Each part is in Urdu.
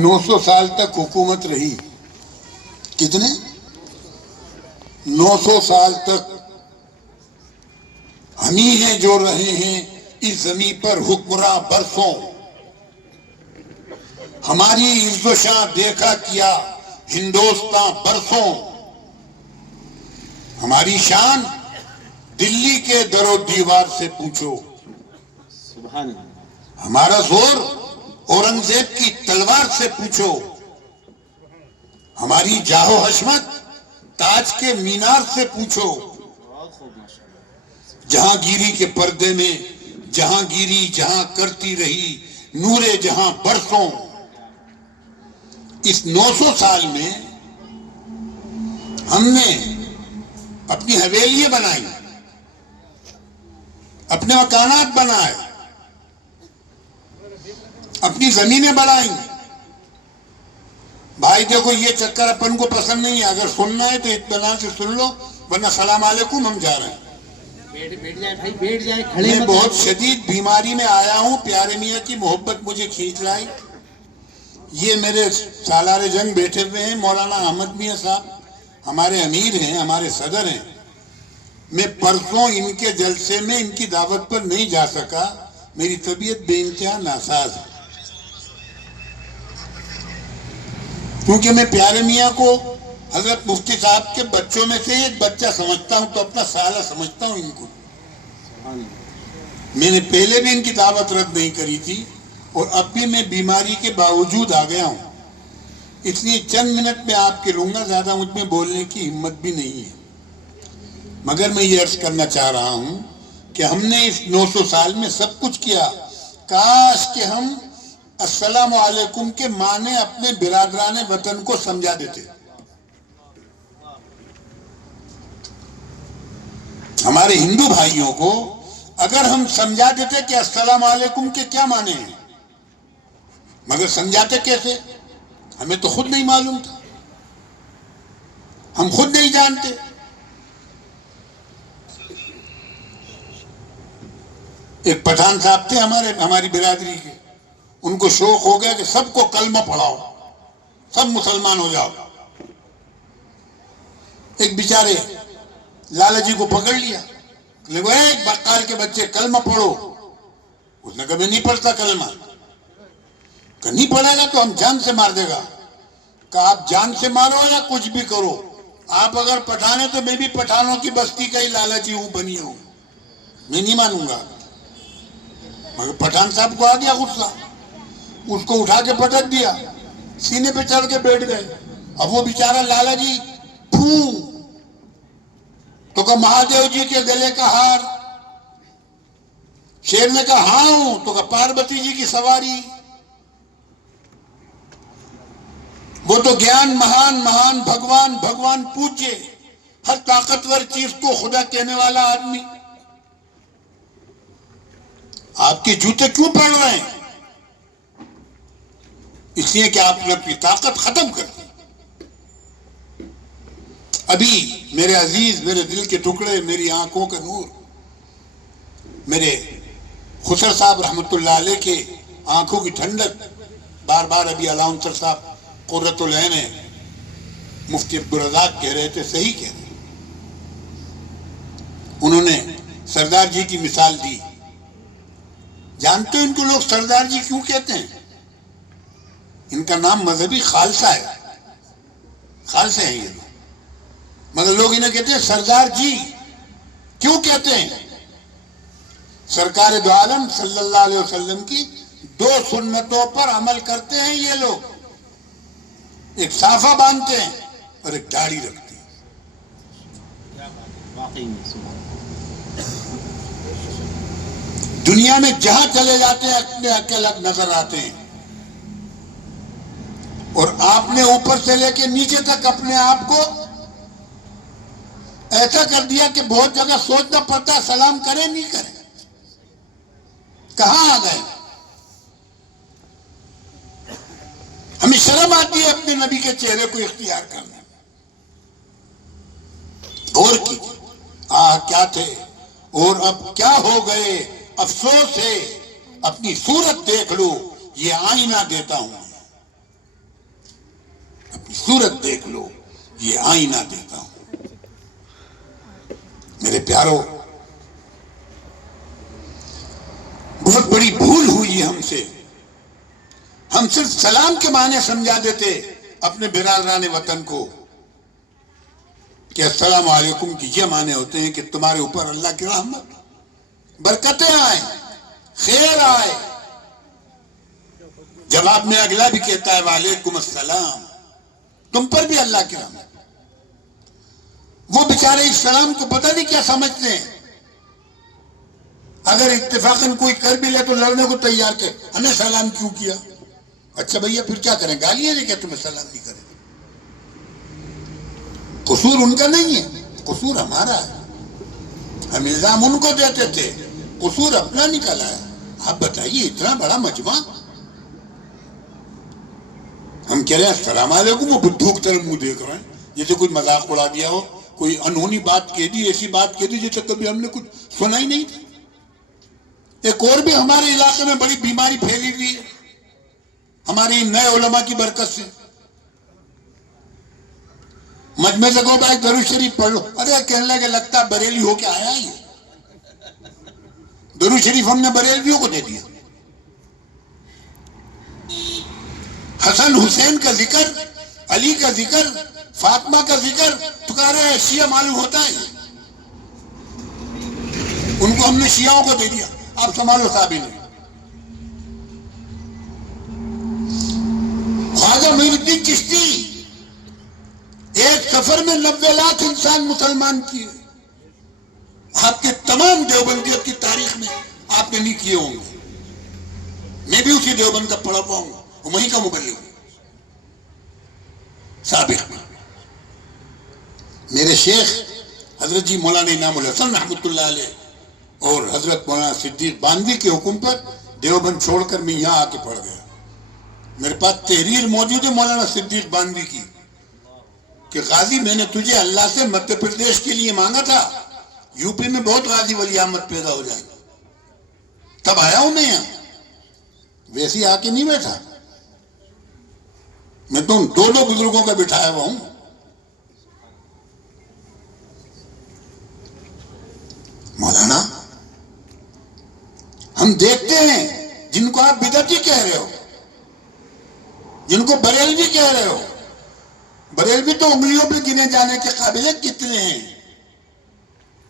900 سال تک حکومت رہی. کتنے؟ 900 سال تک ہم ہی ہیں جو رہے ہیں اس زمین پر حکمراں برسوں. ہماری عز و شان دیکھا کیا ہندوستان برسوں. ہماری شان دلی کے در و دیوار سے پوچھو. سبحان اللہ. ہمارا زور اورنگزیب کی تلوار سے پوچھو. ہماری جاہ و حشمت تاج کے مینار سے پوچھو. جہانگیری کے پردے میں جہانگیری جہاں کرتی رہی نور جہاں برسوں. اس 900 سال میں ہم نے اپنی حویلیاں بنائی، اپنے مکانات بنائے، اپنی زمینیں بڑھائیں. بھائی دیکھو یہ چکر اپن کو پسند نہیں ہے، اگر سننا ہے تو اطمینان سے سن لو، ورنہ السلام علیکم ہم جا رہے ہیں. میں بہت شدید بیماری میں آیا ہوں، پیارے میاں کی محبت مجھے کھینچ لائی. یہ میرے سالار جنگ بیٹھے ہوئے ہیں مولانا احمد میاں صاحب، ہمارے امیر ہیں، ہمارے صدر ہیں. میں پرسوں ان کے جلسے میں ان کی دعوت پر نہیں جا سکا، میری طبیعت بے انتہا ناساز ہے. کیونکہ میں پیارے میاں کو حضرت مفتی صاحب کے بچوں میں سے ایک بچہ سمجھتا ہوں، تو اپنا سالہ سمجھتا ہوں ان کو. میں نے پہلے بھی ان کی دعوت رد نہیں کری تھی اور اب بھی میں بیماری کے باوجود آ گیا ہوں، اس لیے چند منٹ میں آپ کے لوں گا، زیادہ مجھ میں بولنے کی ہمت بھی نہیں ہے. مگر میں یہ عرض کرنا چاہ رہا ہوں کہ ہم نے اس 900 سال میں سب کچھ کیا. کاش کہ ہم السلام علیکم کے معنی اپنے برادران وطن کو سمجھا دیتے. ہمارے ہندو بھائیوں کو اگر ہم سمجھا دیتے کہ السلام علیکم کے کیا معنی ہیں، مگر سمجھاتے کیسے؟ ہمیں تو خود نہیں معلوم تھا، ہم خود نہیں جانتے. ایک پٹھان صاحب تھے ہماری برادری کے، ان کو شوق ہو گیا کہ سب کو کلمہ پڑھاؤ، سب مسلمان ہو جاؤ. ایک بیچارے لالا جی کو پکڑ لیا، لگو ایک بقال کے بچے کلمہ پڑھو. اس نے کہا میں نہیں پڑھتا کلمہ. کہ نہیں پڑھے گا تو ہم جان سے مار دے گا. کہ آپ جان سے مارو یا کچھ بھی کرو، آپ اگر پٹھان ہیں تو میں بھی پٹھانوں کی بستی کا ہی لالا جی ہوں، بنی ہوں، میں نہیں مانوں گا. مگر پٹھان صاحب کو آ گیا غصہ، اس کو اٹھا کے پٹک دیا، سینے پہ چڑھ کے بیٹھ گئے. اب وہ بیچارہ لالا جی پھوں تو کہا مہادیو جی کے گلے کا ہار. شیر نے کہا ہاں ہوں، تو کہا پاربتی جی کی سواری. وہ تو گیان مہان مہان بھگوان بھگوان پوجے، ہر طاقتور چیز کو خدا کہنے والا آدمی. آپ کے جوتے کیوں پڑ رہے ہیں؟ اس لیے کہ آپ نے اپنی طاقت ختم کر دی. ابھی میرے عزیز، میرے دل کے ٹکڑے، میری آنکھوں کا نور، میرے خسر صاحب رحمت اللہ علیہ کے آنکھوں کی ٹھنڈک، بار بار ابھی علامہ صاحب قرۃ العین ہے، مفتی عبدالرزاق کہہ رہے تھے، صحیح کہہ رہے. انہوں نے سردار جی کی مثال دی. جانتے ہو ان کو لوگ سردار جی کیوں کہتے ہیں؟ ان کا نام مذہبی خالصہ ہے، خالصہ ہیں یہ لوگ، مگر لوگ انہیں کہتے ہیں سردار جی. کیوں کہتے ہیں؟ سرکار دو عالم صلی اللہ علیہ وسلم کی 2 سنتوں پر عمل کرتے ہیں یہ لوگ. ایک صافہ باندھتے ہیں اور ایک داڑھی رکھتے ہیں. دنیا میں جہاں چلے جاتے ہیں اپنے الگ نظر آتے ہیں، اور آپ نے اوپر سے لے کے نیچے تک اپنے آپ کو ایسا کر دیا کہ بہت جگہ سوچنا پڑتا ہے سلام کریں نہیں کریں. کہاں آ گئے؟ ہمیں شرم آتی ہے اپنے نبی کے چہرے کو اختیار کرنے میں. غور کیجیے، کیا تھے اور اب کیا ہو گئے. افسوس ہے، اپنی صورت دیکھ لو، یہ آئینہ دیتا ہوں. یہ آئینہ دیتا ہوں. میرے پیارو، بہت بڑی بھول ہوئی ہم سے. ہم صرف سلام کے معنی سمجھا دیتے اپنے برادران وطن کو کہ السلام علیکم کی یہ معنی ہوتے ہیں کہ تمہارے اوپر اللہ کی رحمت، برکتیں آئیں، خیر آئے. جواب میں اگلا بھی کہتا ہے وعلیکم السلام، تم پر بھی اللہ کی رحمت. وہ بیچارے اس سلام کو پتہ نہیں کیا سمجھتے ہیں. اگر اتفاقاً کوئی کر بھی لے تو لڑنے کو تیار تھے، ہمیں سلام کیوں کیا؟ اچھا بھیا پھر کیا کریں؟ گالیاں دیں کہ تمہیں سلام نہیں کریں؟ قصور ان کا نہیں ہے، قصور ہمارا ہے. ہم الزام ان کو دیتے تھے، قصور اپنا نکلا ہے. آپ بتائیے اتنا بڑا مجمع، ہم کہہ رہے ہیں السلام علیکم، وہ بدھو کی طرح منہ دیکھ رہے ہیں جیسے کوئی مذاق اڑا دیا ہو، کوئی انہونی بات کہہ دی، ایسی بات کہہ دی جیسے کبھی ہم نے کچھ سنا ہی نہیں تھا. ایک اور بھی ہمارے علاقے میں بڑی بیماری پھیلی ہوئی ہے ہماری نئے علماء کی برکت سے. مجمع سے کہو بھائی درود شریف پڑھ لو، ارے کہنے لگے لگتا بریلی ہو کے آیا ہی. درود شریف ہم نے بریلویوں کو دے دیا. حسن حسین کا ذکر، علی کا ذکر، فاطمہ کا ذکر تو کہہ رہے ہیں شیعہ معلوم ہوتا ہے. ان کو ہم نے شیعوں کو دے دیا. آپ سنبھالو صاحب. خواجہ معین الدین چشتی ایک سفر میں 90 لاکھ انسان مسلمان کیے. آپ کے تمام دیوبندیت کی تاریخ میں آپ نے نہیں کیے ہوں گے. میں بھی اسی دیوبند کا پڑھا پاؤں گا، وہیں کا مبلغ ہوں سابق. میرے شیخ حضرت جی مولانا انعام الحسن رحمۃ اللہ علیہ اور حضرت مولانا صدیق باندی کے حکم پر دیوبند چھوڑ کر میں یہاں آ کے پڑھ گیا. میرے پاس تحریر موجود ہے مولانا صدیق باندی کی کہ غازی میں نے تجھے اللہ سے مدھیہ پردیش کے لیے مانگا تھا، یو پی میں بہت غازی ولی احمد پیدا ہو جائے گا، تب آیا ہوں میں یہاں. ویسے آ کے نہیں بیٹھا، میں تو دو بزرگوں کا بٹھایا ہوا ہوں. مولانا ہم دیکھتے ہیں جن کو آپ بدعتی کہہ رہے ہو، جن کو بریلوی کہہ رہے ہو، بریلوی تو انگلیوں پہ گنے جانے کے قابل کتنے ہیں.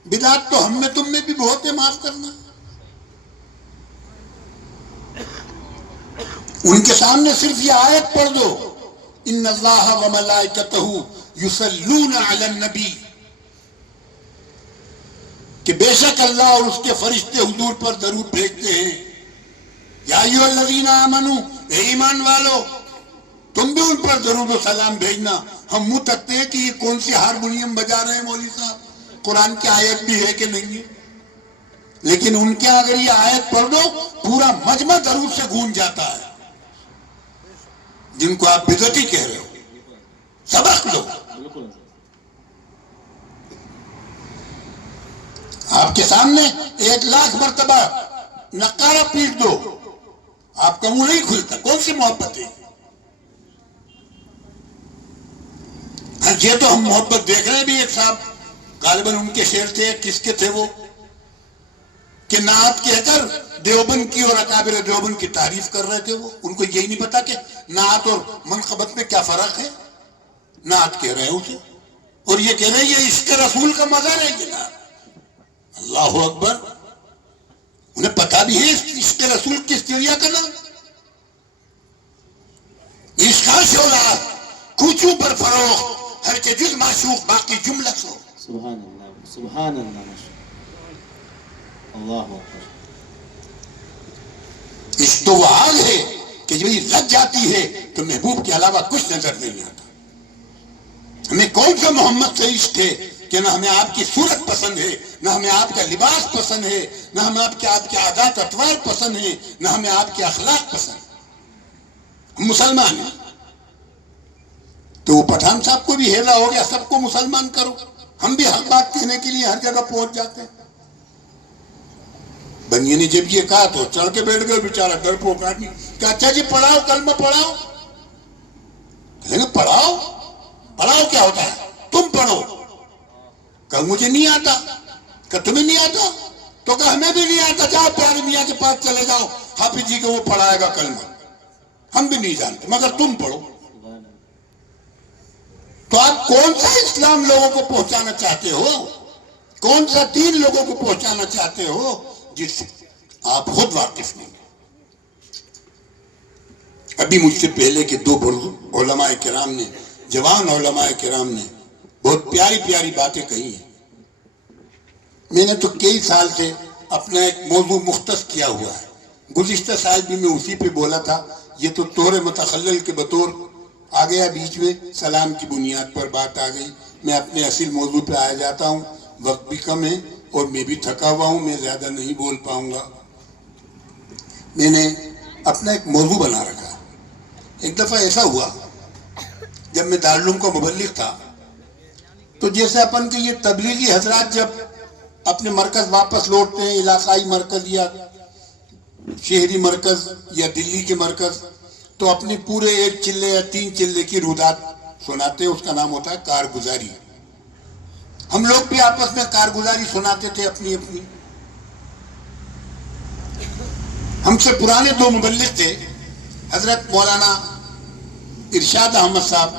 بدعت تو ہم میں تم میں بھی بہت ہے، معاف کرنا. ان کے سامنے صرف یہ آیت پڑھ دو ان اللہ و ملائکتہ یصلون علی النبی، کہ بے شک اللہ اور اس کے فرشتے حضور پر درود بھیجتے ہیں. یا ایھا الذین آمنو، اے ایمان والو تم بھی ان پر درود و سلام بھیجنا. ہم منہ تکتے ہیں کہ یہ کون سی ہارمونیم بجا رہے ہیں مولوی صاحب، قرآن کی آیت بھی ہے کہ نہیں ہے. لیکن ان کے اگر یہ آیت پڑھ دو پورا مجمع درود سے گونج جاتا ہے. جن کو آپ بدعتی کہہ رہے ہو، سبق لو. آپ کے سامنے 1,00,000 مرتبہ نقارہ پیٹ دو، آپ کا منہ نہیں کھلتا. کون سی محبت ہے؟ یہ تو ہم محبت دیکھ رہے ہیں بھی. ایک صاحب غالباً ان کے شعر تھے، کس کے تھے وہ، کہ نعت کہہ کر دیوبند کی اور اکابر دیوبند کی تعریف کر رہے تھے. وہ ان کو یہی نہیں پتا کہ نعت اور منقبت میں کیا فرق ہے. نعت کہہ رہے ہیں اسے اور یہ کہہ رہے ہیں یہ عشق رسول کا مظہر ہے. یہ نعت، اللہ اکبر. انہیں پتا بھی ہے عشق رسول کس چڑیا کا نام. عشق شعلہ کوچوں پر فروغ، ہر کے جز معشوق باقی جملہ سو. سبحان اللہ، سبحان اللہ، اللہ اکبر. عشق تو وہ آگ ہے کہ جب یہ لگ جاتی ہے تو محبوب کے علاوہ کچھ نظر نہیں آتا. ہمیں کون سا محمد سے عشق ہے کہ نہ ہمیں آپ کی صورت پسند ہے، نہ ہمیں آپ کا لباس پسند ہے، نہ ہمیں آپ کے عادات اطوار پسند ہے، نہ ہمیں آپ کے اخلاق پسند ہے. ہم مسلمان ہیں. تو وہ پٹھان صاحب کو بھی ہیلا ہو گیا سب کو مسلمان کرو. ہم بھی حق بات کہنے کے لیے ہر جگہ پہنچ جاتے ہیں. بنیے نے جب یہ کہا تو چڑھ کے بیٹھ گئے بیچارہ ڈرپوک آدمی کہ اچھا جی پڑھاؤ کلمہ پڑھاؤ. کہیں گے پڑھاؤ، پڑھاؤ کیا ہوتا ہے؟ کہا مجھے نہیں آتا. کہا تمہیں نہیں آتا؟ تو کہا ہمیں بھی نہیں آتا. جاؤ پیارے میاں کے پاس چلے جاؤ, حافظ جی کو وہ پڑھائے گا کلمہ. ہم بھی نہیں جانتے مگر تم پڑھو. تو آپ کون سا اسلام لوگوں کو پہنچانا چاہتے ہو, کون سا دین لوگوں کو پہنچانا چاہتے ہو جس سے آپ خود واقف نہیں. ابھی مجھ سے پہلے کے دو علماء کرام نے, جوان علماء کرام نے بہت پیاری پیاری باتیں کہی ہیں. میں نے تو کئی سال سے اپنا ایک موضوع مختص کیا ہوا ہے. گزشتہ سال بھی میں اسی پہ بولا تھا. یہ تو طور متخلل کے بطور آ گیا بیچ میں, سلام کی بنیاد پر بات آ گئی. میں اپنے اصل موضوع پہ آیا جاتا ہوں. وقت بھی کم ہے اور میں بھی تھکا ہوا ہوں, میں زیادہ نہیں بول پاؤں گا. میں نے اپنا ایک موضوع بنا رکھا. ایک دفعہ ایسا ہوا جب میں دارالعلوم کا مبلغ تھا, تو جیسے اپن کے یہ تبلیغی حضرات جب اپنے مرکز واپس لوٹتے ہیں, علاقائی مرکز یا شہری مرکز یا دلی کے مرکز, تو اپنے پورے 1 چلے یا 3 چلے کی رودات سناتے ہیں. اس کا نام ہوتا ہے کارگزاری. ہم لوگ بھی آپس میں کارگزاری سناتے تھے اپنی اپنی. ہم سے پرانے 2 مبلغ تھے, حضرت مولانا ارشاد احمد صاحب.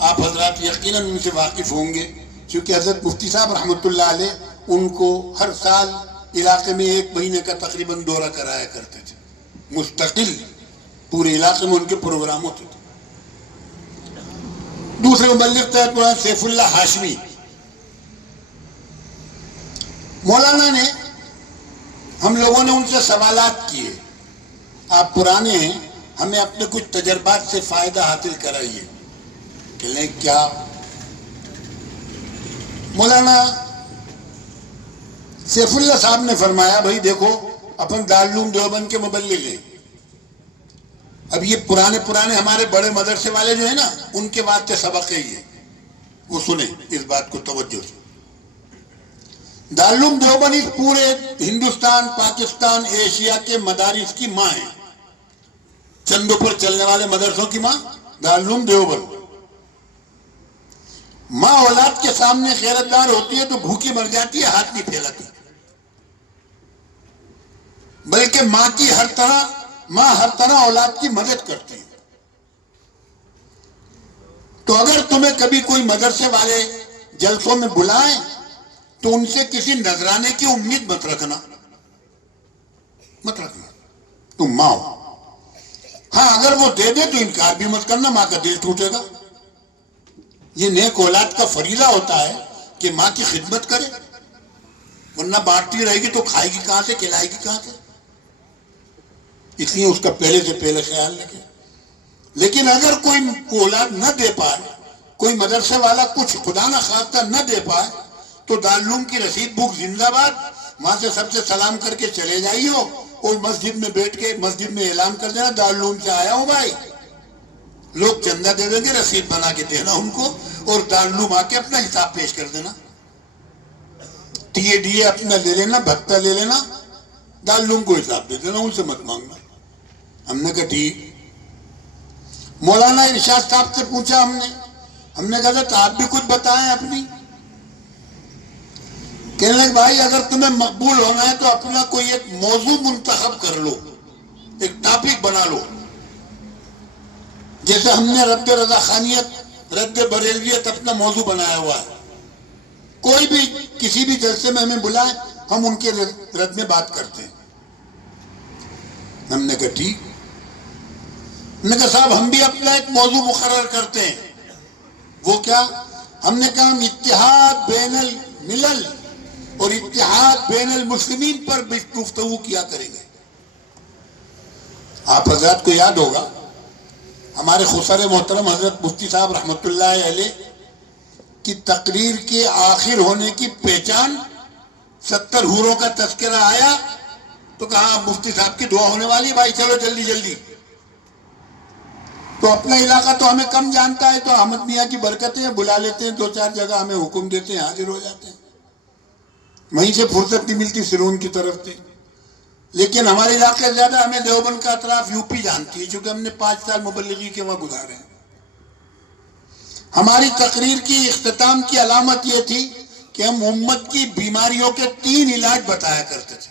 آپ حضرات یقیناً ان سے واقف ہوں گے, کیونکہ حضرت مفتی صاحب رحمۃ اللہ علیہ ان کو ہر سال علاقے میں 1 مہینے کا تقریباً دورہ کرایا کرتے تھے. مستقل پورے علاقے میں ان کے پروگرام ہوتے تھے. دوسرے مبلغ تھے مولانا سیف اللہ ہاشمی. مولانا نے, ہم لوگوں نے ان سے سوالات کیے, آپ پرانے ہیں, ہمیں اپنے کچھ تجربات سے فائدہ حاصل کرائیے. کہ لیں کیا؟ مولانا سیف اللہ صاحب نے فرمایا, بھائی دیکھو اپن دارالعلوم دیوبند کے مبلغ ہیں. اب یہ پرانے ہمارے بڑے مدرسے والے جو ہیں نا, ان کے واسطے سبق ہے یہ, وہ سنیں اس بات کو توجہ سے. دارالعلوم دیوبند اس پورے ہندوستان, پاکستان, ایشیا کے مدارس کی ماں ہے. چندوں پر چلنے والے مدرسوں کی ماں دارالعلوم دیوبند. ماں اولاد کے سامنے غیرتدار ہوتی ہے تو بھوکی مر جاتی ہے, ہاتھ نہیں پھیلاتی. بلکہ ماں ہر طرح اولاد کی مدد کرتی ہے. تو اگر تمہیں کبھی کوئی مدرسے والے جلسوں میں بلائیں تو ان سے کسی نذرانے کی امید مت رکھنا, تم ماں ہو. ہاں اگر وہ دے دے تو انکار بھی مت کرنا, ماں کا دل ٹوٹے گا. یہ نیک اولاد کا فریضہ ہوتا ہے کہ ماں کی خدمت کرے, ورنہ بانٹتی رہے گی تو کھائے گی کہاں سے, کھلائے گی کہاں سے. اس لیے اس کا پہلے سے پہلے خیال رکھے. لیکن اگر کوئی اولاد نہ دے پائے, کوئی مدرسے والا کچھ خدا نہ خواستہ نہ دے پائے, تو دارالعلوم کی رسید بک زندہ باد, وہاں سے سب سے سلام کر کے چلے جائیے اور مسجد میں بیٹھ کے مسجد میں اعلان کر دینا دارالعلوم سے آیا ہوں بھائی. لوگ چندہ دے دیں گے, رسید بنا کے دینا ان کو, اور دارالعلوم آ کے اپنا حساب پیش کر دینا. ٹی اے اپنا لے لینا, بھتہ لے لینا, دارالعلوم کو حساب دے دینا, ان سے مت مانگنا. ہم نے کہا ٹھیک. مولانا ارشاد صاحب سے پوچھا ہم نے کہا تھا آپ بھی کچھ بتائیں اپنی. کہنے لگے بھائی اگر تمہیں مقبول ہونا ہے تو اپنا کوئی ایک موضوع منتخب کر لو, ایک ٹاپک بنا لو. جیسے ہم نے رد رضا خانیت, رد بریلویت اپنا موضوع بنایا ہوا ہے. کوئی بھی کسی بھی جلسے میں ہمیں بلائے, ہم ان کے رد میں بات کرتے ہیں. ہم نے کہا ٹھیک. ہم نے کہا صاحب ہم بھی اپنا ایک موضوع مقرر کرتے ہیں. وہ کیا؟ ہم نے کہا ہم اتحاد بین الملل اور اتحاد بین المسلمین پر بھی گفتگو کیا کریں گے. آپ حضرات کو یاد ہوگا ہمارے خسر محترم حضرت مفتی صاحب رحمۃ اللہ علیہ کی تقریر کے آخر ہونے کی پہچان 70 حوروں کا تذکرہ آیا تو کہا مفتی صاحب کی دعا ہونے والی, بھائی چلو جلدی جلدی. تو اپنا علاقہ تو ہمیں کم جانتا ہے, تو احمد میاں کی برکتیں, بلا لیتے ہیں 2-4 جگہ, ہمیں حکم دیتے ہیں, حاضر ہو جاتے ہیں. وہیں سے فرصت نہیں ملتی سرون کی طرف سے. لیکن ہمارے علاقے زیادہ ہمیں دیوبند کا اطراف یو پی جانتی ہے, چونکہ ہم نے 5 سال مبلغی کے وہاں گزارے ہیں. ہماری تقریر کی اختتام کی علامت یہ تھی کہ ہم امت کی بیماریوں کے 3 علاج بتایا کرتے تھے.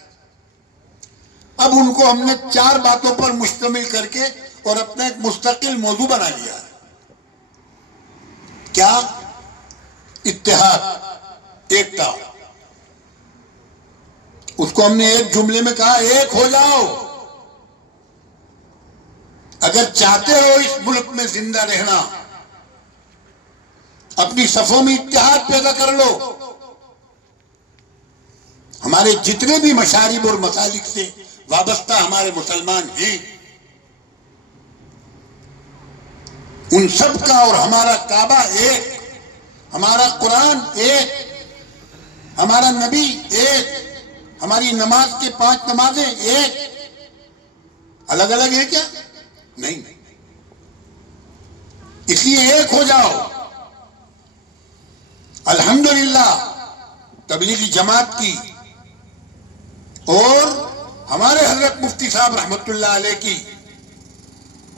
اب ان کو ہم نے 4 باتوں پر مشتمل کر کے اور اپنا ایک مستقل موضوع بنا لیا ہے. کیا؟ اتحاد، ایکتا. اس کو ہم نے ایک جملے میں کہا، ایک ہو جاؤ. اگر چاہتے ہو اس ملک میں زندہ رہنا، اپنی صفوں میں اتحاد پیدا کر لو. ہمارے جتنے بھی مشارب اور مسالک سے وابستہ ہمارے مسلمان ہیں، ان سب کا اور ہمارا کعبہ ایک، ہمارا قرآن ایک، ہمارا نبی ایک، ہماری نماز کے 5 نمازیں ایک. الگ الگ ہے کیا؟ نہیں. اس لیے ایک ہو جاؤ. الحمدللہ تبلیغی جماعت کی اور ہمارے حضرت مفتی صاحب رحمت اللہ علیہ کی،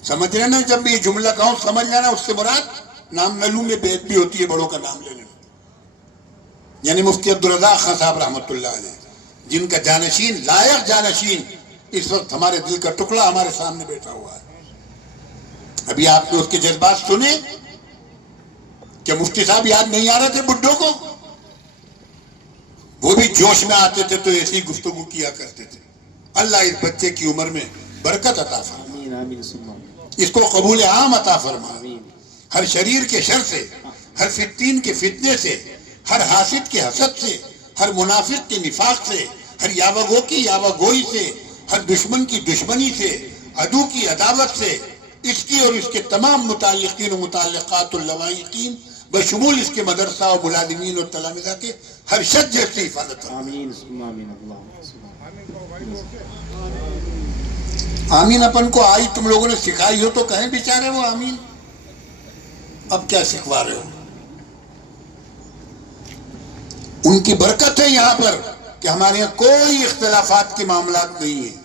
سمجھ رہے نا؟ جب یہ جملہ کہوں سمجھ لینا، اس سے مراد نام نلوں میں بیعت بھی ہوتی ہے، بڑوں کا نام لے لینا. یعنی مفتی عبدالرزاق خان صاحب رحمت اللہ علیہ، جن کا جانشین، لائق جانشین اس وقت ہمارے دل کا ٹکڑا ہمارے سامنے بیٹھا ہوا ہے. ابھی آپ نے اس کے جذبات سنے کہ مفتی صاحب یاد نہیں آ رہے تھے بڈھوں کو؟ وہ بھی جوش میں آتے تھے تو ایسی گفتگو کیا کرتے تھے. اللہ اس بچے کی عمر میں برکت عطا فرما، آمین آمین ثم آمین. اس کو قبول عام عطا فرما. آمین. ہر شریر کے شر سے، ہر فتین کے فتنے سے، ہر حاسد کے حسد سے، ہر منافق کے نفاق سے، ہر یاوگو کی یاوگوئی سے، ہر دشمن کی دشمنی سے، عدو کی عداوت سے، اس کی اور اس کے تمام متعلقین و متعلقات اللوائقین بشمول اس کے مدرسہ و ملازمین اور تلامذہ کے ہر شر سے حفاظت فرما. آمین ثم آمین. اللہ ثم آمین اپن کو آئی تم لوگوں نے سکھائی ہو تو کہیں بیچارے وہ آمین. اب کیا سکھوا رہے ہو؟ ان کی برکت ہے یہاں پر کہ ہمارے یہاں کوئی اختلافات کے معاملات نہیں ہیں،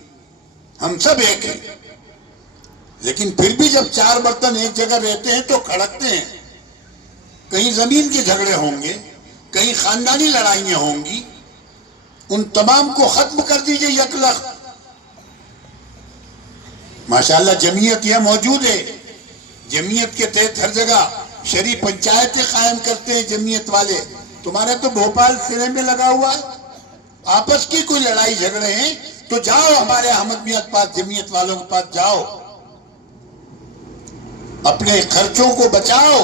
ہم سب ایک ہیں. لیکن پھر بھی جب 4 برتن ایک جگہ رہتے ہیں تو کھڑکتے ہیں. کہیں زمین کے جھگڑے ہوں گے، کہیں خاندانی لڑائیاں ہوں گی. ان تمام کو ختم کر دیجئے یک لخت. ماشاءاللہ جمعیت یہاں موجود ہے. جمعیت کے تحت ہر جگہ شریع پنچایتیں قائم کرتے ہیں جمعیت والے. تمہارے تو بھوپال سرے میں لگا ہوا ہے. آپس کی کوئی لڑائی جھگڑے ہیں تو جاؤ ہمارے احمد میاں کے پاس، جمعیت والوں کے پاس جاؤ. اپنے خرچوں کو بچاؤ،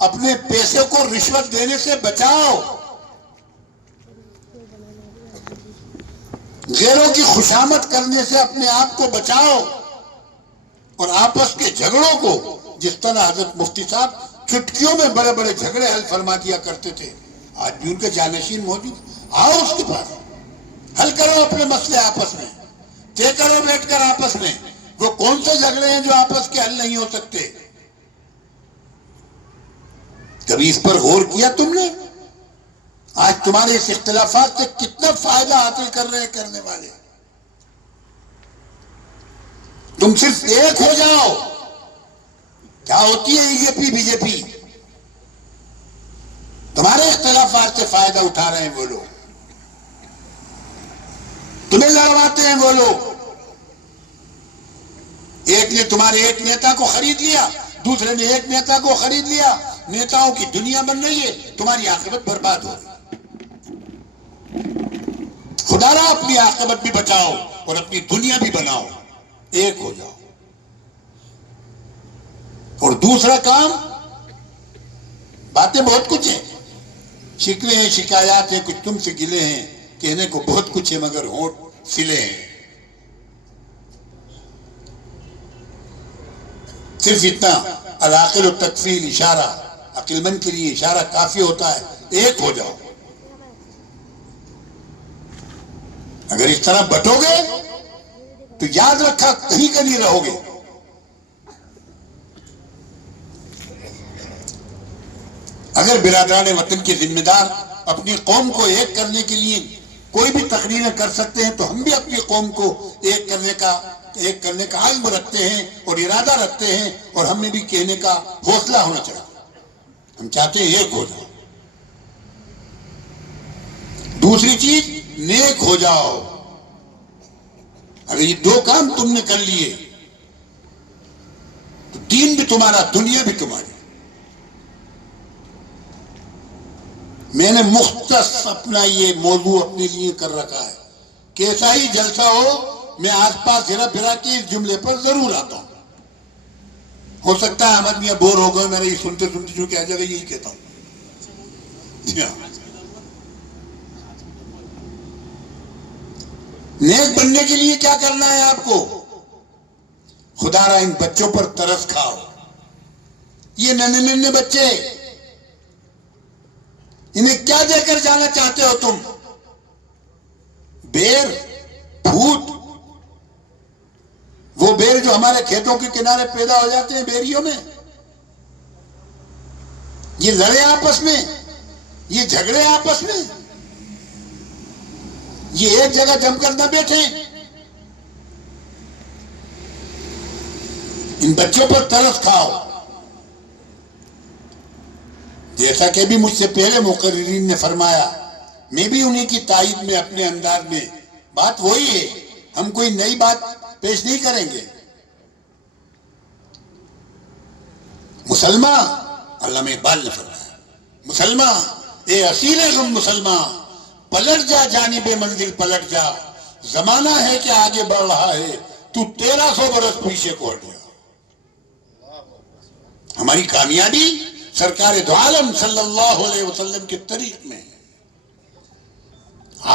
اپنے پیسے کو رشوت دینے سے بچاؤ، غیروں کی خوشامد کرنے سے اپنے آپ کو بچاؤ. اور آپس کے جھگڑوں کو، جس طرح حضرت مفتی صاحب چٹکیوں میں بڑے بڑے جھگڑے حل فرما دیا کرتے تھے، آج بھی ان کے جانشین موجود. آؤ اس کے پاس، حل کرو اپنے مسئلے آپس میں، طے کرو بیٹھ کر آپس میں. وہ کون سے جھگڑے ہیں جو آپس کے حل نہیں ہو سکتے؟ کبھی اس پر غور کیا تم نے؟ آج تمہارے اس اختلافات سے کتنا فائدہ حاصل کر رہے ہیں کرنے والے. تم صرف ایک ہو جاؤ. کیا ہوتی ہے یہ پی بی جے پی؟ تمہارے اختلافات سے فائدہ اٹھا رہے ہیں وہ لوگ، تمہیں لڑواتے ہیں وہ لوگ. ایک نے تمہارے ایک نیتا کو خرید لیا، دوسرے نے ایک نیتا کو خرید لیا. نیتاؤں کی دنیا بن رہی ہے، تمہاری عاقبت برباد ہو رہی. خدا را اپنی عاقبت بھی بچاؤ اور اپنی دنیا بھی بناؤ. ایک ہو جاؤ. اور دوسرا کام، باتیں بہت کچھ ہیں، شکوے ہیں، شکایات ہیں، کچھ تم سے گلے ہیں، کہنے کو بہت کچھ ہے مگر ہونٹ سلے ہیں. صرف اتنا، العاقل التکفیل، اشارہ، عقل مند کے لیے اشارہ کافی ہوتا ہے. ایک ہو جاؤ. اگر اس طرح بٹو گے تو یاد رکھا کہیں کا نہیں رہو گے. اگر برادران وطن کے ذمہ دار اپنی قوم کو ایک کرنے کے لیے کوئی بھی تقریریں کر سکتے ہیں تو ہم بھی اپنی قوم کو ایک کرنے کا عزم رکھتے ہیں اور ارادہ رکھتے ہیں. اور ہمیں بھی کہنے کا حوصلہ ہونا چاہیے. ہم چاہتے ہیں ایک ہو جاؤ. دوسری چیز نیک ہو جاؤ. اگر یہ دو کام تم نے کر لیے تو دین بھی تمہارا, دنیا بھی تمہاری. میں نے مختص اپنا یہ موضوع اپنے لیے کر رکھا ہے. کیسا ہی جلسہ ہو میں آس پاس ہرا پھرا کے اس جملے پر ضرور آتا ہوں. ہو سکتا ہے احمد میاں بور ہو گئے میرے یہ سنتے سنتے, چونکہ ہر جگہ یہی کہتا ہوں. جی ہاں, نیک بننے کے لیے کیا کرنا ہے آپ کو؟ خدا را ان بچوں پر ترس کھاؤ. یہ ننھے ننھے بچے, انہیں کیا دے کر جانا چاہتے ہو تم؟ بیر, پھوٹ, وہ بیر جو ہمارے کھیتوں کے کنارے پیدا ہو جاتے ہیں بیریوں میں, یہ لڑے آپس میں, یہ جھگڑے آپس میں, یہ ایک جگہ جم کر نہ بیٹھیں. ان بچوں پر ترس کھاؤ. جیسا کہ بھی مجھ سے پہلے مقررین نے فرمایا, میں بھی انہیں کی تائید میں اپنے انداز میں, بات وہی ہے, ہم کوئی نئی بات پیش نہیں کریں گے. مسلمان, علامہ اقبال نے فرمایا, مسلمان اے اسیر غم مسلمان, پلٹ جا جانب منزل پلٹ جا, زمانہ ہے کہ آگے بڑھ رہا ہے, تو 1300 برس پیچھے کو ہٹ گیا. ہماری کامیابی سرکار دو عالم صلی اللہ علیہ وسلم کے طریق میں.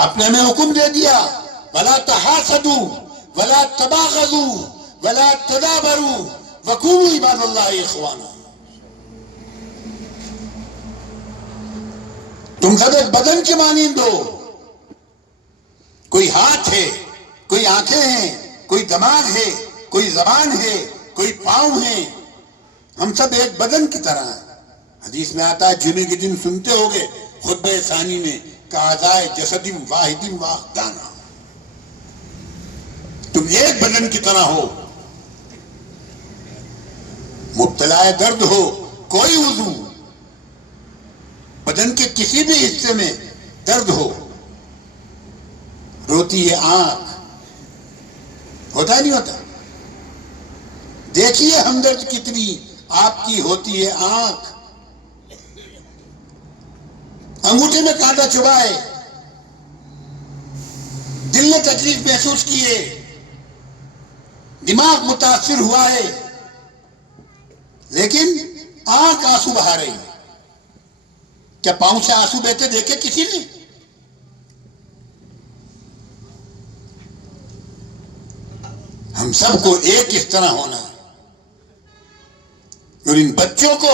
آپ نے ہمیں حکم دے دیا, وَلَا تَحَاسَدُوا وَلَا تَبَاغَضُوا وَلَا تَدَابَرُوا وَكُونُوا عِبَادَ اللَّهِ إِخْوَانًا. تم سب ایک بدن کے مانند ہو, کوئی ہاتھ ہے, کوئی آنکھیں ہیں, کوئی دماغ ہے, کوئی زبان ہے, کوئی پاؤں ہے, ہم سب ایک بدن کی طرح ہیں. حدیث میں آتا ہے, جمعے کے دن سنتے ہوگے خطبہ ثانی میں, کاعضائے جسد واحد واحدانا, تم ایک بدن کی طرح ہو. مبتلا درد ہو, کوئی عضو بدن کے کسی بھی حصے میں درد ہو, روتی ہے آنکھ, ہوتا نہیں ہوتا؟ دیکھیے ہمدرد کتنی آپ کی ہوتی ہے آنکھ. انگوٹھے میں کانٹا چبھائے, دل نے تکلیف محسوس کی ہے, دماغ متاثر ہوا ہے, لیکن آنکھ آنسو بہا رہی. کیا پاؤں سے آنسو بہتے دیکھے کسی نے؟ ہم سب کو ایک اس طرح ہونا ہے. اور ان بچوں کو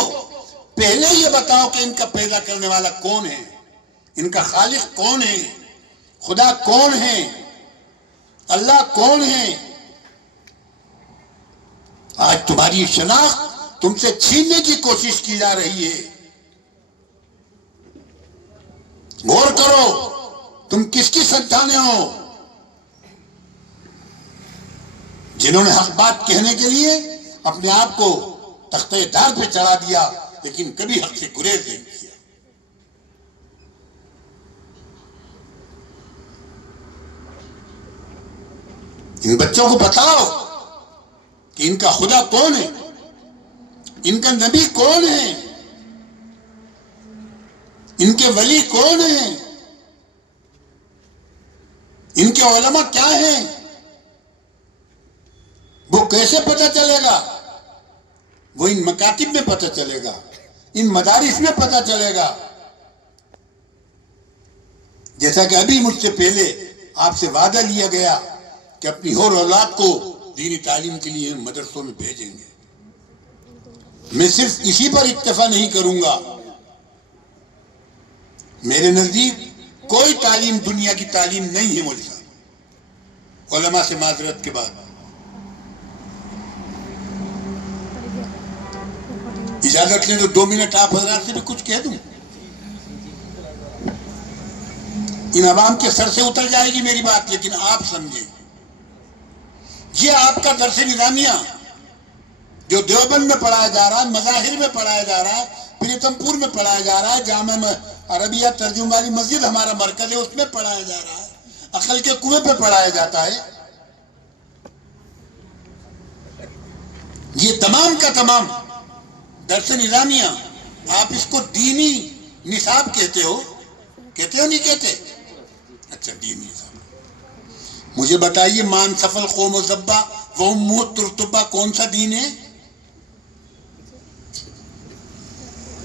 پہلے یہ بتاؤ کہ ان کا پیدا کرنے والا کون ہے, ان کا خالق کون ہے, خدا کون ہے, اللہ کون ہے. آج تمہاری شناخت تم سے چھیننے کی کوشش کی جا رہی ہے. غور کرو, تم کس کی سنتانیں ہو؟ جنہوں نے حق بات کہنے کے لیے اپنے آپ کو تختہ دار پہ چڑھا دیا, لیکن کبھی حق سے گریز نہیں کیا. ان بچوں کو بتاؤ کہ ان کا خدا کون ہے, ان کا نبی کون ہے, ان کے ولی کون ہیں, ان کے علماء کیا ہیں. وہ کیسے پتہ چلے گا؟ وہ ان مکاتب میں پتہ چلے گا, ان مدارس میں پتہ چلے گا. جیسا کہ ابھی مجھ سے پہلے آپ سے وعدہ لیا گیا کہ اپنی اور اولاد کو دینی تعلیم کے لیے مدرسوں میں بھیجیں گے. میں صرف اسی پر اکتفا نہیں کروں گا. میرے نزدیک کوئی تعلیم دنیا کی تعلیم نہیں ہے مجھ سے, علماء سے معذرت کے بعد. اجازت لیں تو 2 منٹ آپ حضرات سے بھی کچھ کہہ دوں. ان عوام کے سر سے اتر جائے گی میری بات, لیکن آپ سمجھیں. یہ آپ کا درس نظامیہ جو دیوبند میں پڑھایا جا رہا ہے, مظاہر میں پڑھایا جا رہا ہے, پریتم پور میں پڑھایا جا رہا ہے, جامع عربیہ ترجمہ والی مسجد ہمارا مرکز ہے، اس میں پڑھایا جا رہا ہے، عقل کے کنویں پہ پڑھایا جاتا ہے. یہ تمام کا تمام درس نظامیہ آپ اس کو دینی نصاب کہتے ہو نہیں کہتے؟ اچھا دینی نصاب. مجھے بتائیے مان سفل قوم و زبا وہ منہ ترتبہ کون سا دین ہے؟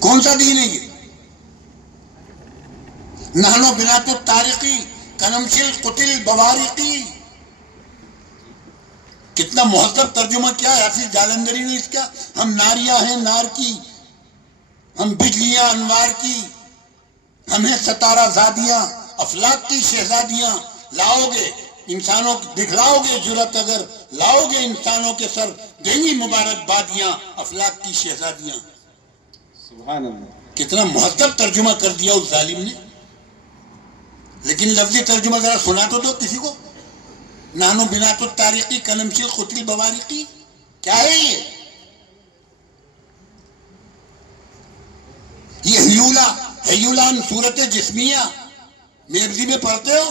کون سا دین ہے یہ؟ نحنو بنات الطارقی کنمشل قتل بوارقی. کتنا مہذب ترجمہ کیا ہے حافظ جالندری نے اس کا. ہم ناریاں ہیں نار کی، ہم بجلیاں انوار کی، ہمیں ستارہ زادیاں افلاک کی شہزادیاں. لاؤ گے انسانوں دکھلاؤ گے جرت اگر لاؤ گے انسانوں کے سر دیں گی مبارک بادیاں افلاک کی شہزادیاں. سبحان اللہ. کتنا مہذب ترجمہ کر دیا اس ظالم نے. لیکن لفظی ترجمہ ذرا سنا تو دو کسی کو. نانو بنات الطارقی کنمشل قتل بوارقی کیا ہے یہ ہیولا صورت جسمیہ میرزی میں پڑھتے ہو،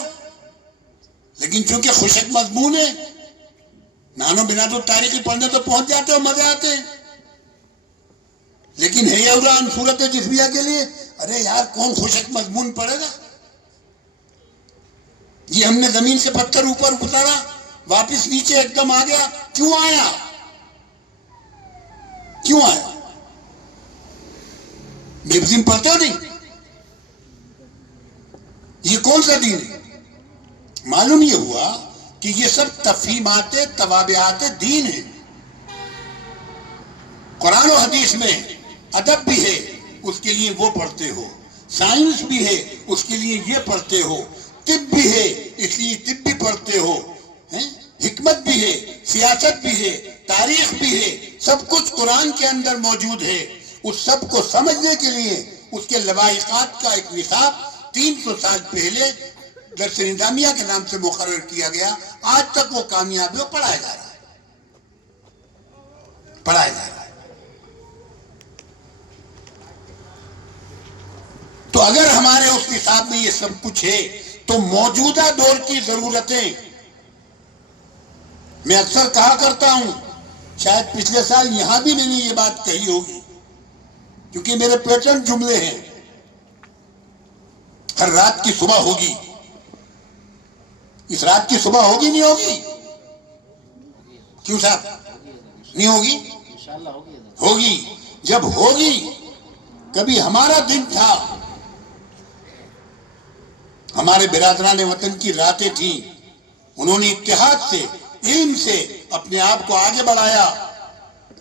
لیکن چونکہ خوشک مضمون ہے نانو بنات الطارقی پڑھنے تو پہنچ جاتے ہو، مزے آتے ہیں. لیکن ہیولا صورت جسمیہ کے لیے ارے یار کون خوشک مضمون پڑھے گا؟ یہ ہم نے زمین سے پتھر اوپر اتارا واپس نیچے ایک دم آ گیا. کیوں آیا؟ میگزین پڑھتے ہو نہیں؟ یہ کون سا دین ہے؟ معلوم یہ ہوا کہ یہ سب تفہیمات توابعات دین ہیں. قرآن و حدیث میں ادب بھی ہے، اس کے لیے وہ پڑھتے ہو. سائنس بھی ہے، اس کے لیے یہ پڑھتے ہو. طب بھی ہے، اس لیے طب بھی پڑھتے ہو. حکمت بھی ہے، سیاست بھی ہے، تاریخ بھی ہے. سب کچھ قرآن کے اندر موجود ہے. اس سب کو سمجھنے کے لیے اس کے لوائقات کا ایک نصاب 300 سال پہلے درس نظامیہ کے نام سے مقرر کیا گیا. آج تک وہ کامیاب ہے، پڑھایا جا رہا ہے. تو اگر ہمارے اس نصاب میں یہ سب کچھ ہے تو موجودہ دور کی ضرورتیں، میں اکثر کہا کرتا ہوں، شاید پچھلے سال یہاں بھی میں نے یہ بات کہی ہوگی کیونکہ میرے پیٹرن جملے ہیں. ہر رات کی صبح ہوگی. اس رات کی صبح ہوگی نہیں ہوگی؟ کیوں صاحب نہیں ہوگی؟ ہوگی. جب ہوگی، کبھی ہمارا دن تھا، ہمارے برادران وطن کی راتیں تھیں، انہوں نے اتحاد سے علم سے اپنے آپ کو آگے بڑھایا.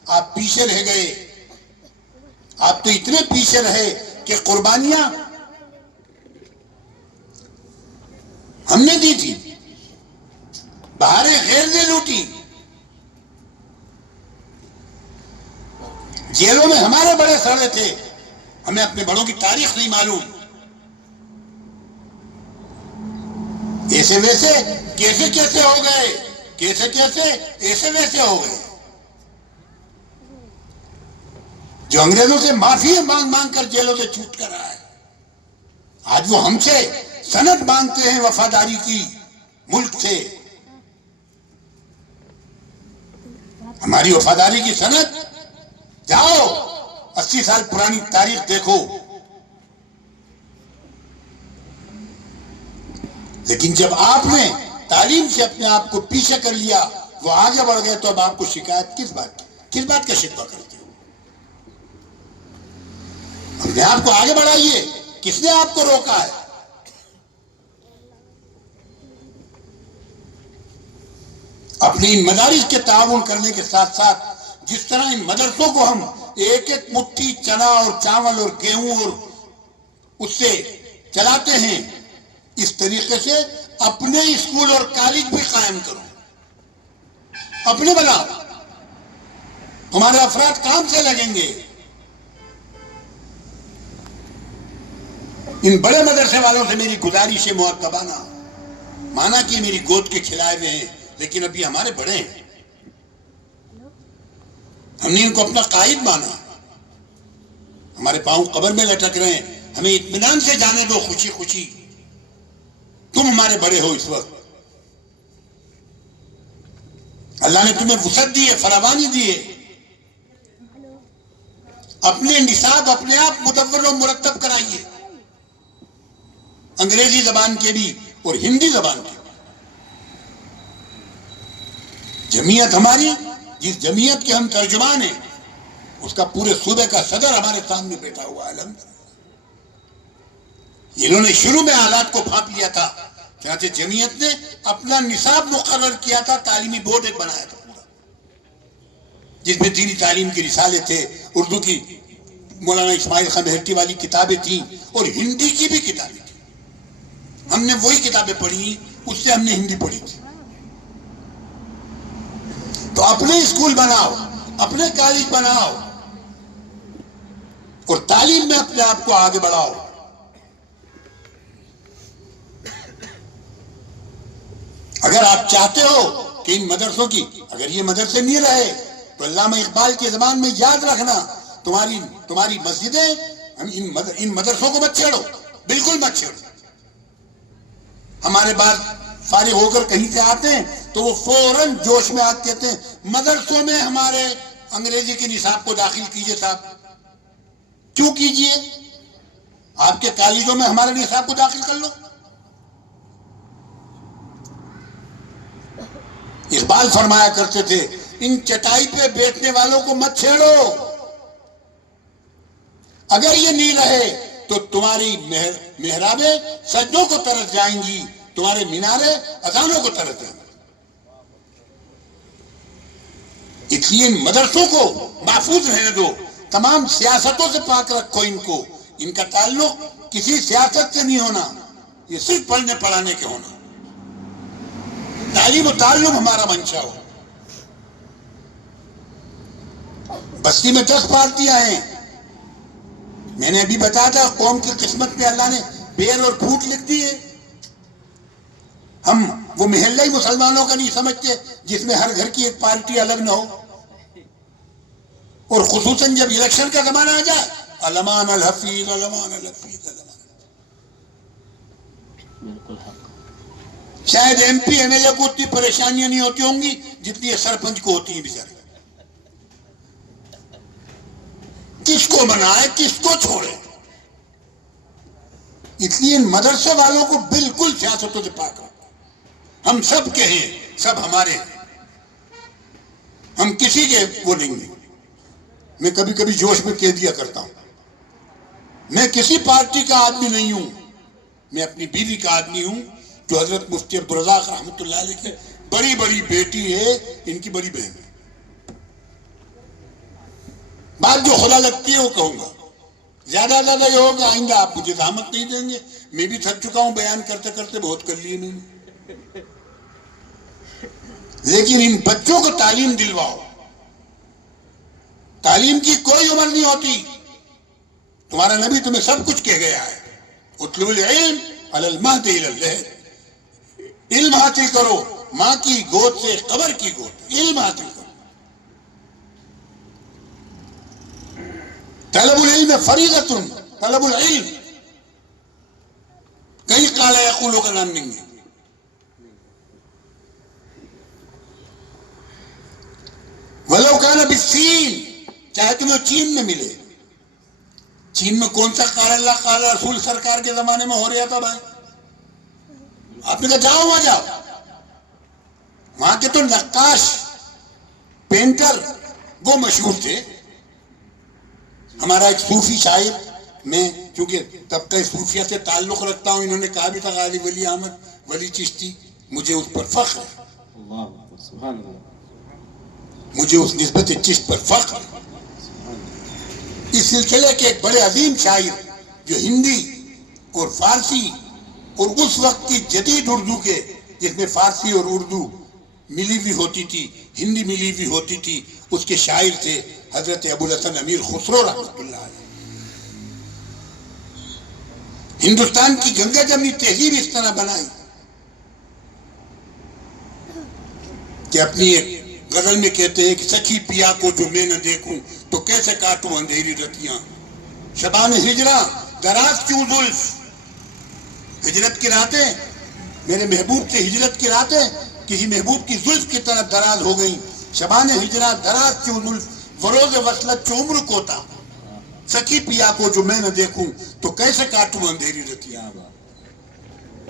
آپ پیچھے رہ گئے. آپ تو اتنے پیچھے رہے کہ قربانیاں ہم نے دی تھی، بہاریں غیر نے لوٹی، جیلوں میں ہمارے بڑے سڑے تھے. ہمیں اپنے بڑوں کی تاریخ نہیں معلوم. ایسے ویسے کیسے ہو گئے، ایسے ویسے ہو گئے. جو انگریزوں سے معافی مانگ کر جیلوں سے چھوٹ کر آئے، آج وہ ہم سے سند مانگتے ہیں وفاداری کی ملک سے. ہماری وفاداری کی سند، جاؤ 80 سال پرانی تاریخ دیکھو. لیکن جب آپ نے تعلیم سے اپنے آپ کو پیچھے کر لیا، وہ آگے بڑھ گئے، تو اب آپ کو شکایت کس بات کا شکوہ کرتے ہو؟ اپنے آپ کو آگے بڑھائیے. کس نے آپ کو روکا ہے؟ اپنے ان مدارس کے تعاون کرنے کے ساتھ ساتھ جس طرح ان مدرسوں کو ہم ایک ایک مٹھی چنا اور چاول اور گیہوں اور اس سے چلاتے ہیں، اس طریقے سے اپنے اسکول اور کالج بھی قائم کرو. اپنے بناؤ، تمہارے افراد کام سے لگیں گے. ان بڑے مدرسے والوں سے میری گزارش ہے مؤدبانہ، مانا کہ میری گود کے کھلائے ہوئے ہیں، لیکن ابھی ہمارے بڑے ہیں. ہم نے ان کو اپنا قائد مانا. ہمارے پاؤں قبر میں لٹک رہے ہیں، ہمیں اطمینان سے جانے دو، خوشی خوشی، تم ہمارے بڑے ہو اس وقت، اللہ نے تمہیں وسعت دی ہے، فراوانی دی ہے، اپنے نصاب اپنے آپ مدور و مرتب کرائیے، انگریزی زبان کے بھی اور ہندی زبان کے بھی۔ جمعیت ہماری، جس جمعیت کے ہم ترجمان ہیں، اس کا پورے صوبے کا صدر ہمارے سامنے بیٹھا ہوا ہے، الحمدللہ۔ انہوں نے شروع میں حالات کو بھانپ لیا تھا، چنانچہ جمعیت نے اپنا نصاب مقرر کیا تھا، تعلیمی بورڈ ایک بنایا تھا پورا، جس میں دینی تعلیم کے رسالے تھے، اردو کی مولانا اسماعیل خان مہرٹی والی کتابیں تھیں، اور ہندی کی بھی کتابیں تھیں۔ ہم نے وہی کتابیں پڑھی، اس سے ہم نے ہندی پڑھی تھی۔ تو اپنے اسکول بناؤ، اپنے کالج بناؤ، اور تعلیم میں اپنے آپ کو آگے بڑھاؤ۔ اگر آپ چاہتے ہو کہ ان مدرسوں کی، اگر یہ مدرسے نہیں رہے تو علامہ اقبال کی زبان میں یاد رکھنا، تمہاری مسجدیں، ان مدرسوں کو مت چھیڑو، بالکل مت چھیڑو۔ ہمارے بعد فارغ ہو کر کہیں سے آتے ہیں تو وہ فوراً جوش میں آتے کہتے ہیں مدرسوں میں ہمارے انگریزی کے نصاب کو داخل کیجئے صاحب۔ کیوں کیجئے؟ آپ کے کالجوں میں ہمارے نصاب کو داخل کر لو۔ اقبال فرمایا کرتے تھے ان چٹائی پہ بیٹھنے والوں کو مت چھیڑو، اگر یہ نہیں رہے تو تمہاری محرابیں سجدوں کو طرف جائیں گی، تمہارے مینارے اذانوں کو طرف جائیں گے۔ اس لیے ان مدرسوں کو محفوظ رہنے دو، تمام سیاستوں سے پاک رکھو ان کو، ان کا تعلق کسی سیاست سے نہیں ہونا، یہ صرف پڑھنے پڑھانے کے ہونا، تعلیم و تعلم ہمارا منشا ہو۔ بستی میں 10 پارٹیاں ہیں، میں نے ابھی بتایا تھا قوم کی قسمت میں اللہ نے بیر اور پھوٹ لکھ دی ہے۔ ہم وہ محلہ ہی مسلمانوں کا نہیں سمجھتے جس میں ہر گھر کی ایک پارٹی الگ نہ ہو، اور خصوصاً جب الیکشن کا زمانہ آ جائے علمان الحفیظ علمان الحفیظ علمان۔ شاید M P M L A کو اتنی پریشانیاں نہیں ہوتی ہوں گی جتنی سرپنچ کو ہوتی ہیں بیچارے، کس کو منائے کس کو چھوڑے۔ اس لیے ان مدرسے والوں کو بالکل سیاستوں سے پاک رکھو، ہم سب کے ہیں، سب ہمارے ہیں، ہم کسی کے وہ نہیں ہیں۔ میں کبھی کبھی جوش میں کہہ دیا کرتا ہوں میں کسی پارٹی کا آدمی نہیں ہوں، میں اپنی بیوی کا آدمی ہوں جو حضرت مفتی عبدالرزاق رحمۃ اللہ علیہ کی بڑی بڑی بیٹی ہے، ان کی بڑی بہن ہے۔ بات جو خدا لگتی ہے وہ کہوں گا، زیادہ یہ ہوگا آئندہ آپ مجھے زحمت نہیں دیں گے، میں بھی تھک چکا ہوں بیان کرتے کرتے، بہت کر لیے میں نے۔ لیکن ان بچوں کو تعلیم دلواؤ، تعلیم کی کوئی عمر نہیں ہوتی، تمہارا نبی تمہیں سب کچھ کہہ گیا ہے، اطلب العلم علی المہد الی اللحد، علم حاصل کرو ماں کی گود سے قبر کی گود، علم حاصل کرو۔ طلب العلم فریضۃ، طلب العلم کہیں قال یقولوں کا نام نہیں ہے۔ وَلَوْ كَانَ بِالصِّينِ، چاہے تمہیں چین میں ملے۔ چین میں کون سا قال اللہ قال رسول سرکار کے زمانے میں ہو رہا تھا بھائی؟ آپ نے کہا جاؤ وہاں جاؤ، وہاں کے تو نقاش پینٹر وہ مشہور تھے۔ ہمارا ایک صوفی شاعر، میں چونکہ طبقہ صوفیہ سے تعلق رکھتا ہوں، انہوں نے کہا بھی تھا غازی ولی احمد ولی چشتی، مجھے اس پر فخر ہے، اللہ اکبر، سبحان اللہ، مجھے اس نسبت چشت پر فخر ہے۔ اس سلسلے کے ایک بڑے عظیم شاعر جو ہندی اور فارسی اور اس وقت کی جدید اردو کے، جس میں فارسی اور اردو ملی ہوئی ہوتی تھی، ہندی ملی ہوئی ہوتی تھی، اس کے شاعر تھے حضرت ابوالحسن امیر خسرو رحمۃ اللہ علیہ۔ ہندوستان کی گنگا جمنی تہذیب اس طرح بنائی کہ اپنی ایک غزل میں کہتے ہیں کہ سخی پیا کو جو میں نہ دیکھوں تو کیسے کاٹوں اندھیری رتیاں، شبان ہجراں دراز کیوں زلف. ہجرت کی راتیں میرے محبوب سے ہجرت کی راتیں کسی محبوب کی زلف کی طرح دراز ہو گئی. شبان ہجرا دراز کیوں زلف فروز وصلت چو عمر کو تھا. سکی پیا کو جو میں نہ دیکھوں تو کیسے کاٹوں اندھیری رتیاں.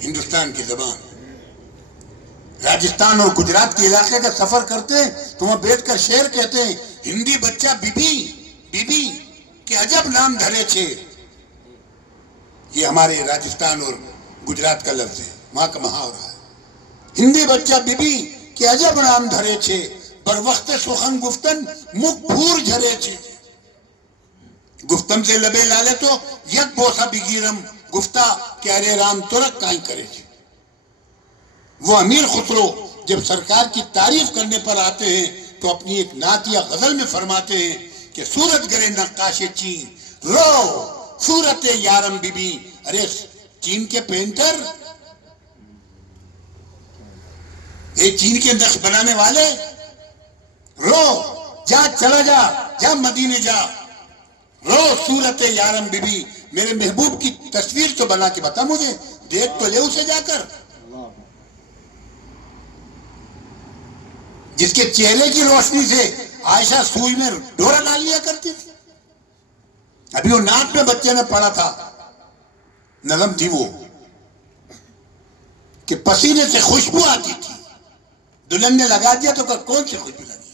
ہندوستان کی زبان. راجستھان اور گجرات کے علاقے کا سفر کرتے ہیں تو وہاں بیٹھ کر شعر کہتے ہیں ہندی بچہ بی بی کہ عجب نام دھرے چھے. یہ ہمارے راجستھان اور گجرات کا لفظ ہے, وہاں کا محاورہ ہے. ہندی بچہ بی بی کہ عجب نام دھرے چھے پر وقت سخن گفتن مکھ پھور جھرے چھے. گفتم سے لبے لالے تو یک بوسا بگیرم گفتہ کہ ارے رام ترک کائیں کرے چھے. وہ امیر خسرو جب سرکار کی تعریف کرنے پر آتے ہیں تو اپنی ایک نعت یا غزل میں فرماتے ہیں کہ صورت گرے نقاش چین رو صورت یارم بی بی. ارے چین کے پینٹر, یہ چین کے نقش بنانے والے, رو جا چلا جا مدینے جا, رو صورت یارم بی بی. میرے محبوب کی تصویر تو بنا کے بتا مجھے, دیکھ تو لے اسے جا کر. جس کے چہرے کی روشنی سے عائشہ سوئی میں ڈورا ڈال لیا کرتی تھی. ابھی وہ نعت میں بچے نے پڑھا تھا, نظم تھی وہ کہ پسینے سے خوشبو آتی تھی, دلہن نے لگا دیا تو کون سی خوشبو لگی.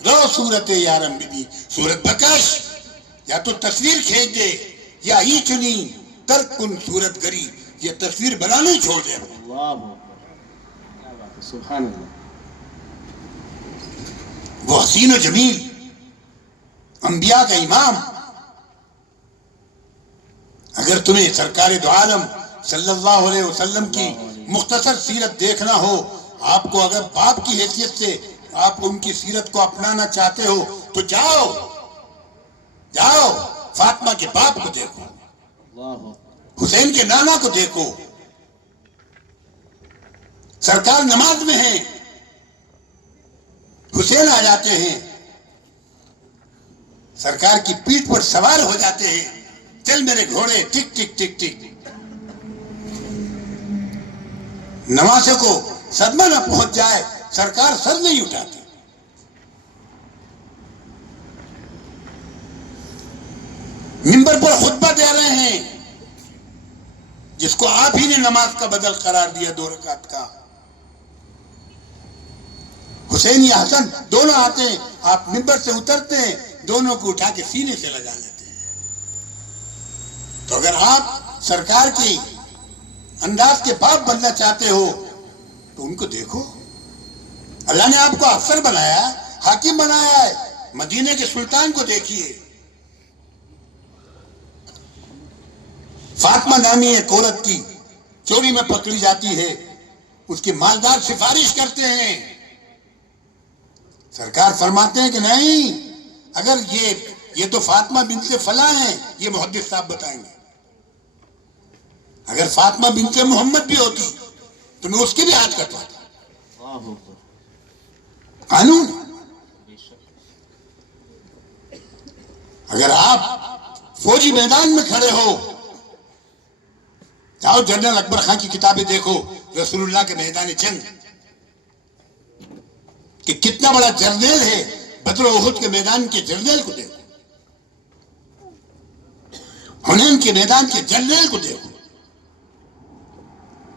رو صورت یارم بی بی. صورت بکش, یا تو تصویر کھینچ دے یا ہی چنی ترک کن صورت گری. یہ تصویر بنانا ہی چھوڑ دے. سبحان اللہ. وہ حسین و جمیل انبیاء کا امام. اگر تمہیں سرکار دو عالم صلی اللہ علیہ وسلم کی مختصر سیرت دیکھنا ہو, آپ کو اگر باپ کی حیثیت سے آپ ان کی سیرت کو اپنانا چاہتے ہو تو جاؤ فاطمہ کے باپ کو دیکھو, حسین کے نانا کو دیکھو. سرکار نماز میں ہیں, حسین آ جاتے ہیں, سرکار کی پیٹھ پر سوار ہو جاتے ہیں. چل میرے گھوڑے ٹک ٹک ٹک ٹک. نواسے کو صدمہ نہ پہنچ جائے, سرکار سر نہیں اٹھاتے. منبر پر خطبہ دے رہے ہیں جس کو آپ ہی نے نماز کا بدل قرار دیا 2 رکعت کا. حسین یا حسن دونوں آتے ہیں, آپ منبر سے اترتے ہیں, دونوں کو اٹھا کے سینے سے لگا لیتے ہیں. تو اگر آپ سرکار کی انداز کے باپ بننا چاہتے ہو تو ان کو دیکھو. اللہ نے آپ کو افسر بنایا ہے, حاکم بنایا ہے. مدینے کے سلطان کو دیکھیے. فاطمہ نامی ایک عورت کی چوری میں پکڑی جاتی ہے, اس کے مالدار سفارش کرتے ہیں. سرکار فرماتے ہیں کہ نہیں, اگر یہ تو فاطمہ بنت فلاں ہیں, یہ محدث صاحب بتائیں گے. اگر فاطمہ بنت محمد بھی ہوتی تو میں اس کے بھی ہاتھ کٹواتا. قانون. اگر آپ فوجی میدان میں کھڑے ہو, جاؤ جنرل اکبر خان کی کتابیں دیکھو, رسول اللہ کے میدان جنگ کہ کتنا بڑا جرنیل ہے. بدر و احد کے میدان کے جرنیل کو دیکھو, حنین کے میدان کے جرنیل کو دیکھو,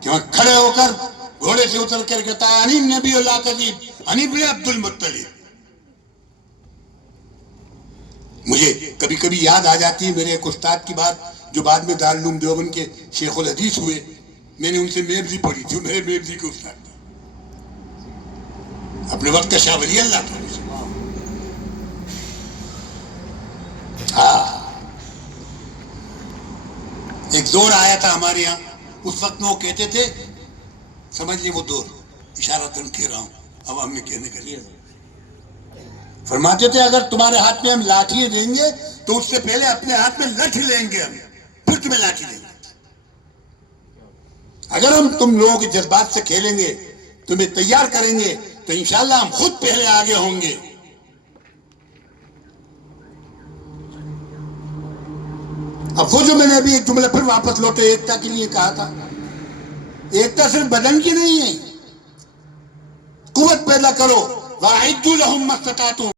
کہ وہاں کھڑے ہو کر گھوڑے سے اتر کر کہتا ہے انی نبی اللہ قدیب انی ابن عبد المطلب. مجھے کبھی کبھی یاد آ جاتی ہے میرے ایک استاد کی بات, جو بعد میں دارالعلوم دیوبند کے شیخ الحدیث ہوئے. میں نے ان سے میبزی پڑھی تھی, میرے میبزی کے استاد تھے, اپنے وقت کا شاہ ولی اللہ تھا. ایک دور آیا تھا ہمارے یہاں, اس وقت میں وہ کہتے تھے, سمجھ لیں وہ دور, اشارتاً کہہ رہا ہوں, عوام میں کہنے کے لیے. فرماتے تھے اگر تمہارے ہاتھ میں ہم لاٹھی دیں گے تو اس سے پہلے اپنے ہاتھ میں لٹھ لیں گے ہم, پھر تمہیں لاٹھی دیں گے. اگر ہم تم لوگوں کے جذبات سے کھیلیں گے, تمہیں تیار کریں گے, تو انشاءاللہ ہم خود پہلے آگے ہوں گے. اب وہ جو میں نے ابھی ایک جملہ پھر واپس لوٹے ایکتا کے لیے کہا تھا، ایکتا صرف بدن کی نہیں ہے، قوت پیدا کرو، وَأَعِدُّوا لَهُم مَّا اسْتَطَعْتُم